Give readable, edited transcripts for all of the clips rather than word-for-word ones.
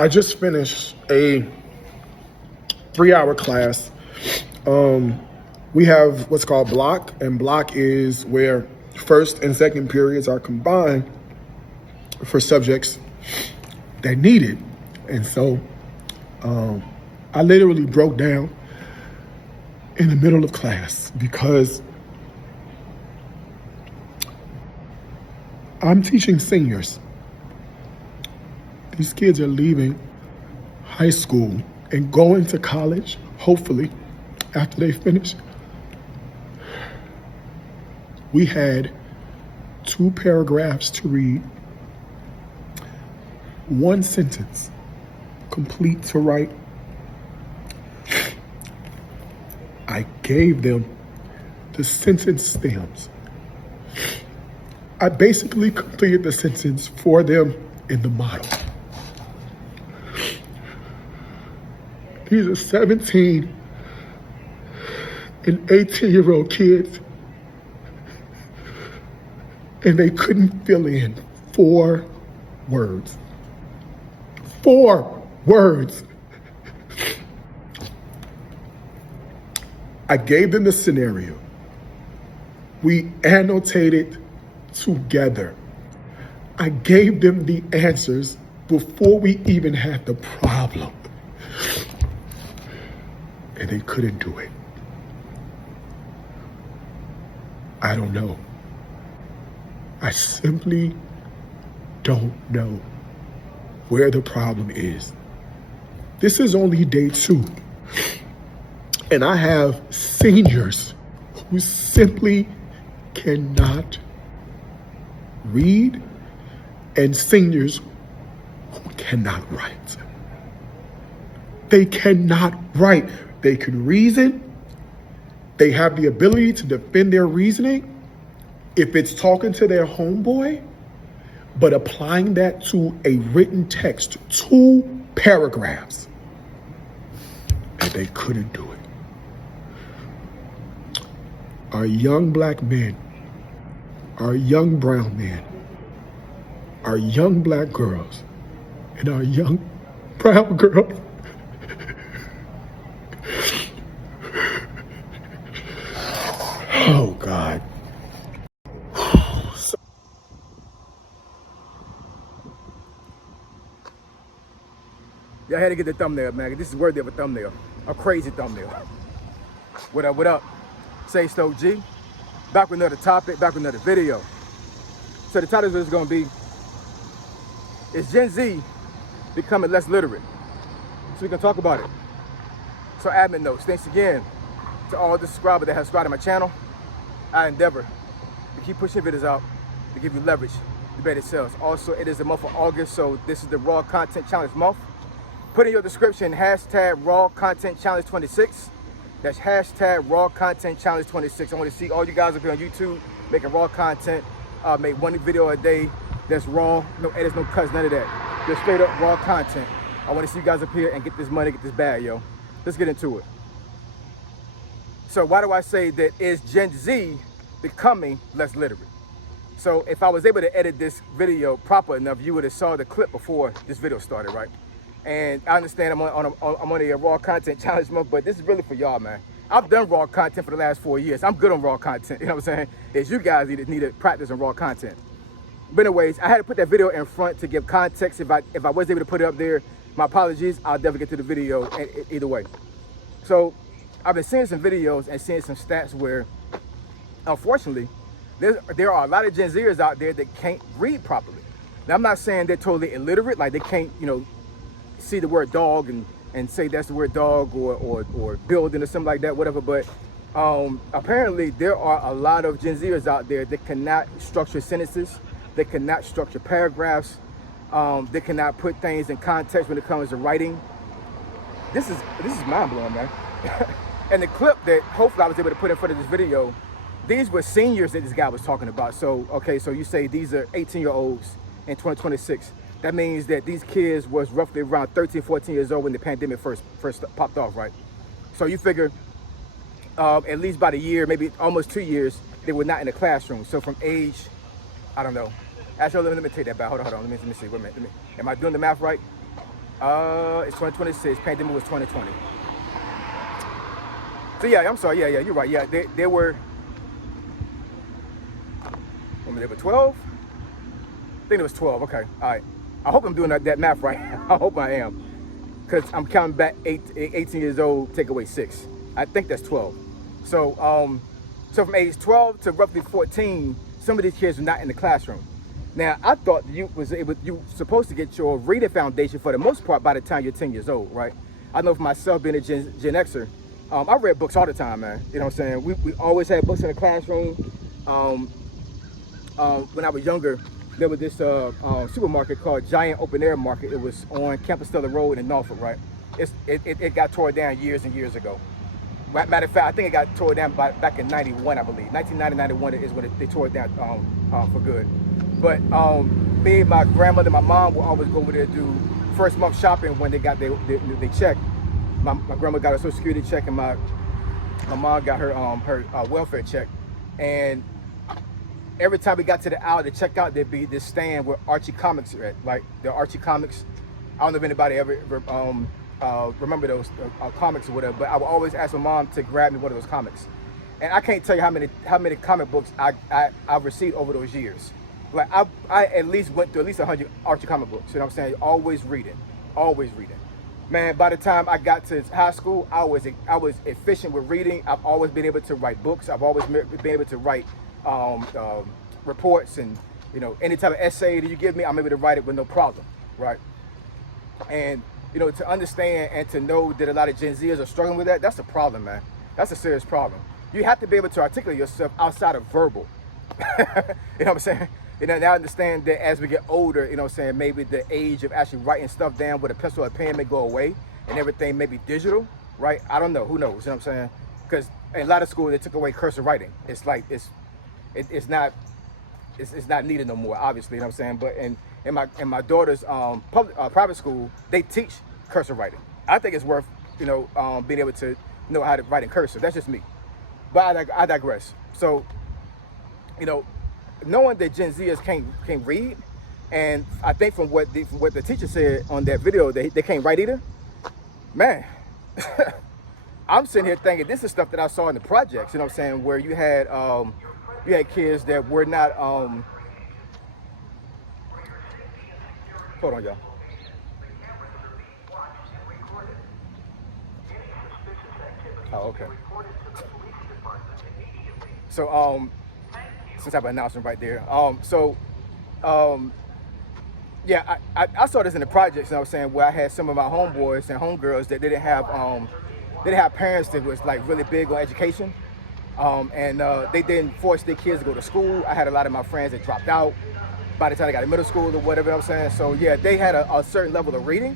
I just finished a 3-hour class. We have what's called block, and block is where first and second periods are combined for subjects that need it. And so I literally broke down in the middle of class because I'm teaching seniors. These kids are leaving high school and going to college, hopefully, after they finish. We had 2 paragraphs to read, 1 sentence complete to write. I gave them the sentence stems. I basically completed the sentence for them in the model. These are 17 and 18-year-old kids, and they couldn't fill in 4 words. 4 words. I gave them the scenario. We annotated together. I gave them the answers before we even had the problem. And they couldn't do it. I don't know. I simply don't know where the problem is. This is only day 2. And I have seniors who simply cannot read and seniors who cannot write. They cannot write. They can reason. They have the ability to defend their reasoning if it's talking to their homeboy, but applying that to a written text, 2 paragraphs, and they couldn't do it. Our young black men, our young brown men, our young black girls, and our young brown girls oh God. Y'all had to get the thumbnail, man. This is worthy of a thumbnail. A crazy thumbnail. What up, what up? Say Stoke G. Back with another topic, back with another video. So the title of this is gonna be, is Gen Z becoming less literate? So we can talk about it. So admin notes, thanks again to all the subscribers that have subscribed to my channel. I endeavor to keep pushing videos out to give you leverage to better sales. Also, it is the month of August, so this is the Raw Content Challenge month. Put in your description, hashtag Raw Content Challenge 26. That's hashtag Raw Content Challenge 26. I want to see all you guys up here on YouTube making raw content. Make 1 video a day that's raw, no edits, no cuts, none of that. Just straight up raw content. I want to see you guys up here and get this money, get this bag, yo. Let's get into it. So why do I say that is Gen Z becoming less literate? So if I was able to edit this video proper enough, you would have saw the clip before this video started, right? And I understand I'm on a raw content challenge month, but this is really for y'all, man. I've done raw content for the last 4 years. I'm good on raw content, you know what I'm saying? It's you guys need to practice on raw content. But anyways, I had to put that video in front to give context. If I was able to put it up there, my apologies. I'll definitely get to the video either way. So I've been seeing some videos and seeing some stats where, unfortunately, there are a lot of Gen Zers out there that can't read properly. Now, I'm not saying they're totally illiterate, like they can't, see the word dog and say that's the word dog or building or something like that, whatever. But apparently there are a lot of Gen Zers out there that cannot structure sentences, they cannot structure paragraphs, they cannot put things in context when it comes to writing. This is mind-blowing, man. And the clip that hopefully I was able to put in front of this video, these were seniors that this guy was talking about. So, okay, so you say these are 18-year-olds in 2026. That means that these kids was roughly around 13, 14 years old when the pandemic first popped off, right? So you figure at least about a year, maybe almost 2 years, they were not in the classroom. So from age, I don't know. Actually, let me take that back. Hold on. Let me see. Wait a minute. Am I doing the math right? It's 2026. Pandemic was 2020. So yeah, I'm sorry. Yeah, you're right. Yeah, they were. They were 12. I think it was 12. Okay, all right. I hope I'm doing that math right. I hope I am, because I'm counting back 18 years old. Take away 6. I think that's 12. So so from age 12 to roughly 14, some of these kids were not in the classroom. Now, I thought you were supposed to get your reading foundation for the most part by the time you're 10 years old, right? I know for myself, being a Gen Xer, I read books all the time, man. You know what I'm saying? We always had books in the classroom. When I was younger, there was this supermarket called Giant Open Air Market. It was on Campus Stella Road in Norfolk, right? It got tore down years and years ago. Matter of fact, I think it got tore down back in 91, I believe. 1990, 91 is when they tore it down for good. But me, my grandmother, my mom would always go over there to do first month shopping when they got their check. My grandma got her Social Security check, and my mom got her welfare check. And every time we got to the aisle to check out, there'd be this stand where Archie comics are at, like the Archie comics. I don't know if anybody ever remember those comics or whatever, but I would always ask my mom to grab me one of those comics. And I can't tell you how many comic books I've received over those years. Like I at least went through at least 100 Archie comic books. You know what I'm saying? Always reading. Man, by the time I got to high school, I was efficient with reading. I've always been able to write books. I've always been able to write reports, and any type of essay that you give me, I'm able to write it with no problem, right? And to understand and to know that a lot of Gen Zers are struggling with that's a problem, man. That's a serious problem. You have to be able to articulate yourself outside of verbal. You know what I'm saying? Now I understand that as we get older, maybe the age of actually writing stuff down with a pencil or a pen may go away, and everything may be digital, right? I don't know. Who knows? You know what I'm saying? Because in a lot of schools, they took away cursive writing. It's like it's not needed no more, obviously. You know what I'm saying? But in my daughter's private school, they teach cursive writing. I think it's worth being able to know how to write in cursive. That's just me. But I digress. So knowing that Gen Zers can't read, and I think from what the teacher said on that video, they can't write either. Man, I'm sitting here thinking this is stuff that I saw in the projects. You know what I'm saying? Where you had kids that were not. Hold on, y'all. Oh, okay. So some type of announcement right there. Yeah, I saw this in the projects, and I was saying where I had some of my homeboys and homegirls that didn't have parents that was like really big on education, and they didn't force their kids to go to school. I had a lot of my friends that dropped out by the time they got to middle school or whatever. I'm saying, so yeah, they had a certain level of reading,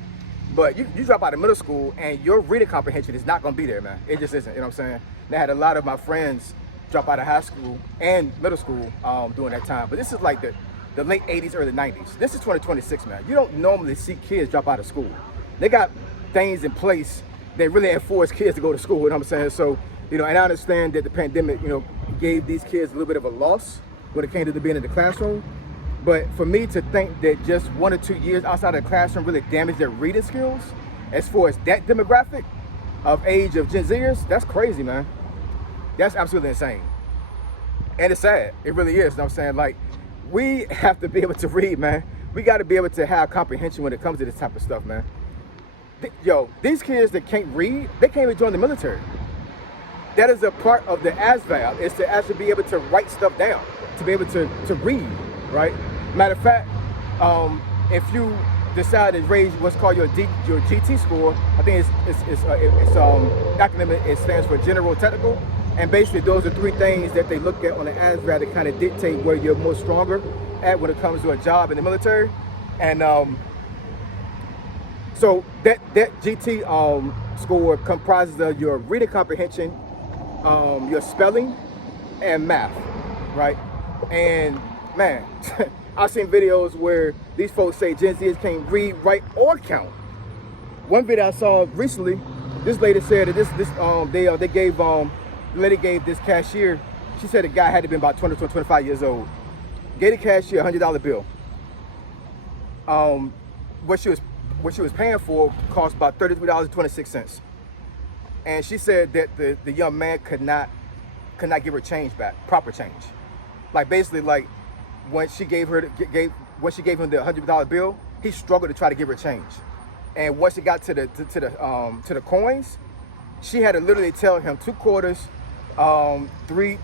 but you drop out of middle school and your reading comprehension is not gonna be there, man. It just isn't. You know what I'm saying? And I had a lot of my friends drop out of high school and middle school during that time. But this is like the late 80s, early 90s. This is 2026, man. You don't normally see kids drop out of school. They got things in place that really enforce kids to go to school, you know what I'm saying? So, and I understand that the pandemic, gave these kids a little bit of a loss when it came to being in the classroom. But for me to think that just 1 or 2 years outside of the classroom really damaged their reading skills, as far as that demographic of age of Gen Zers, that's crazy, man. That's absolutely insane. And it's sad. It really is. You know what I'm saying? Like, we have to be able to read, man. We got to be able to have comprehension when it comes to this type of stuff, man. These kids that can't read, they can't even join the military. That is a part of the ASVAB, is to actually be able to write stuff down, to be able to read, right? Matter of fact, if you decide to raise what's called your GT score, I think it's acronym, it stands for General Technical. And basically, those are 3 things that they look at on the ASVAB to kind of dictate where you're more stronger at when it comes to a job in the military. And so that GT score comprises of your reading comprehension, your spelling, and math, right? And man, I've seen videos where these folks say Gen Zers can't read, write, or count. One video I saw recently, this lady said that they gave the lady gave this cashier, she said the guy had to be about 20 to 25 years old. Gave the cashier a $100 bill. What what she was paying for cost about $33.26. And she said that the young man could not give her change back, proper change. Like basically, like when she gave him the $100 bill, he struggled to try to give her change. And once it got to the coins, she had to literally tell him 2 quarters, 3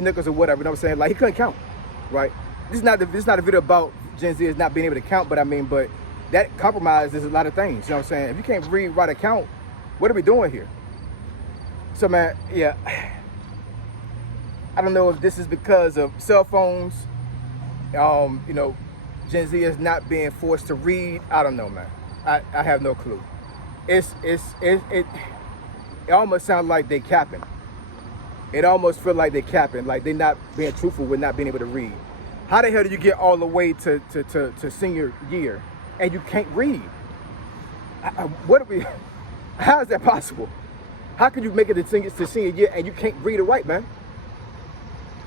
nickels or whatever. You know what I'm saying? Like he couldn't count, right? This is not a video about Gen Z is not being able to count, but I mean, but that compromises a lot of things. You know what I'm saying? If you can't read, write, or count, what are we doing here? So man, yeah, I don't know if this is because of cell phones. You know, Gen Z is not being forced to read. I don't know, man. I have no clue. It almost sounds like they capping. It almost feels like they capping, like they're not being truthful with not being able to read. How the hell do you get all the way to senior year and you can't read? How is that possible? How can you make it to senior year and you can't read or write, man?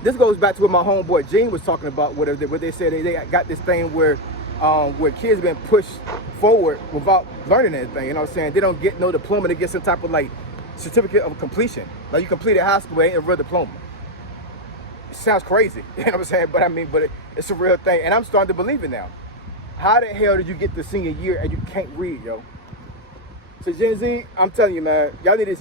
This goes back to what my homeboy Gene was talking about, where they said they got this thing where kids been pushed forward without learning anything. You know what I'm saying? They don't get no diploma. They get some type of like certificate of completion. Like you completed high school, it ain't a real diploma. It sounds crazy. You know what I'm saying? But I mean, it's a real thing. And I'm starting to believe it now. How the hell did you get to senior year and you can't read, yo? So Gen Z, I'm telling you, man, y'all need to,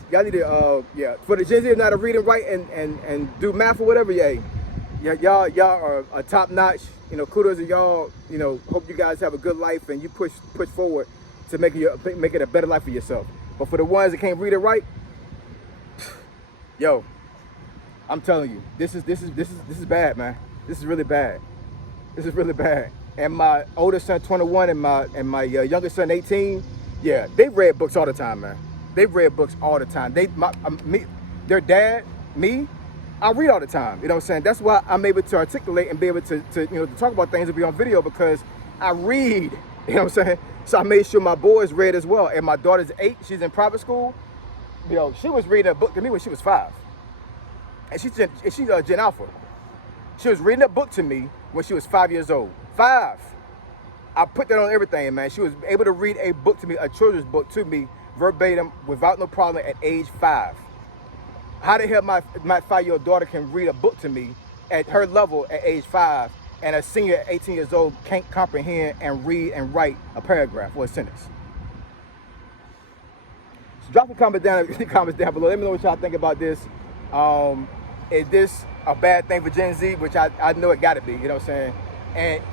for the Gen Z not to read and write and do math or whatever, y'all are a top notch. You know, kudos to y'all. You know, hope you guys have a good life and you push forward to make it a better life for yourself. But for the ones that can't read or write, yo, I'm telling you, this is bad, man. This is really bad. This is really bad. And my oldest son, 21, and my youngest son, 18. Yeah, they read books all the time, man. They read books all the time. Their dad, me, I read all the time. You know what I'm saying? That's why I'm able to articulate and be able to talk about things and be on video, because I read. You know what I'm saying? So I made sure my boys read as well. And my daughter's 8. She's in private school. You know, she was reading a book to me when she was 5. And she's Gen Alpha. She was reading a book to me when she was 5 years old. 5. I put that on everything, man. She was able to read a book to me, a children's book to me, verbatim, without no problem at age 5. How the hell my 5-year-old daughter can read a book to me at her level at age 5, and a senior at 18 years old can't comprehend and read and write a paragraph or a sentence? So drop the comments down below. Let me know what y'all think about this. Is this a bad thing for Gen Z? Which I know it got to be. You know what I'm saying? And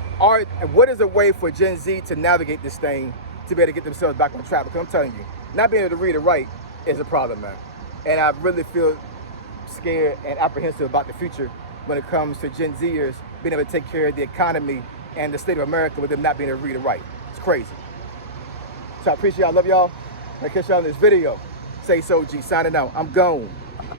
what is a way for Gen Z to navigate this thing to be able to get themselves back on track? Because I'm telling you, not being able to read or write is a problem, man. And I really feel scared and apprehensive about the future when it comes to Gen Zers being able to take care of the economy and the state of America with them not being able to read or write. It's crazy. So I appreciate y'all. I love y'all. I'll catch y'all in this video. Say so, G. Signing out. I'm gone.